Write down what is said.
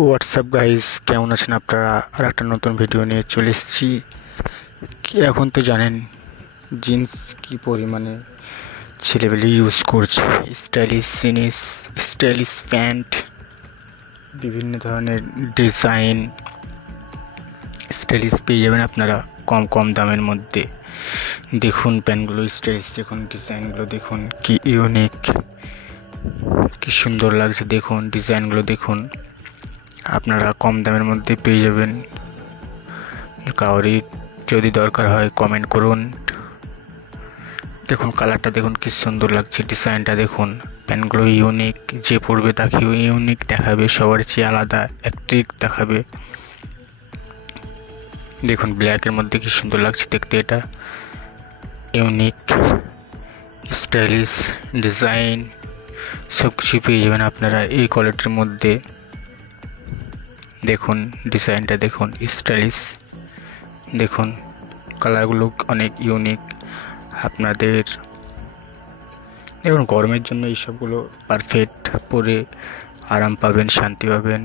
WhatsApp guys, কেমন আছেন আপনারা? আর একটা নতুন ভিডিও নিয়ে চলে এসেছি। এখন তো জানেন জিন্স কি পরিমাণে ছেলেবেলে ইউজ করছে। স্টাইলিশ জিনিস, স্টাইলিশ প্যান্ট, বিভিন্ন ধরনের ডিজাইন স্টাইলিশ পেয়ে যাবেন আপনারা কম কম দামের মধ্যে। দেখুন প্যান্টগুলো স্টাইলিশ, দেখুন ডিজাইনগুলো, দেখুন কি ইউনিক, কি সুন্দর লাগছে। দেখুন ডিজাইনগুলো, দেখুন আপনারা কম দামের মধ্যে পেয়ে যাবেন। কাউরি যদি দরকার হয় কমেন্ট করুন। দেখুন কালারটা, দেখুন কি সুন্দর লাগছে, ডিজাইনটা দেখুন। প্যান্টগুলো ইউনিক, যে পরবে তাকে ইউনিক দেখাবে, সবার চেয়ে আলাদা অ্যাট্রাক্টিভ দেখাবে। দেখুন ব্ল্যাকের মধ্যে কি সুন্দর লাগছে দেখতে, এটা ইউনিক স্টাইলিশ ডিজাইন সব কিছু পেয়ে যাবেন আপনারা এই কোয়ালিটির মধ্যে। দেখুন ডিজাইনটা, দেখুন স্টাইলিশ, দেখুন কালারগুলো অনেক ইউনিক আপনাদের। দেখুন গরমের জন্য এইসবগুলো পারফেক্ট, পরে আরাম পাবেন, শান্তি পাবেন।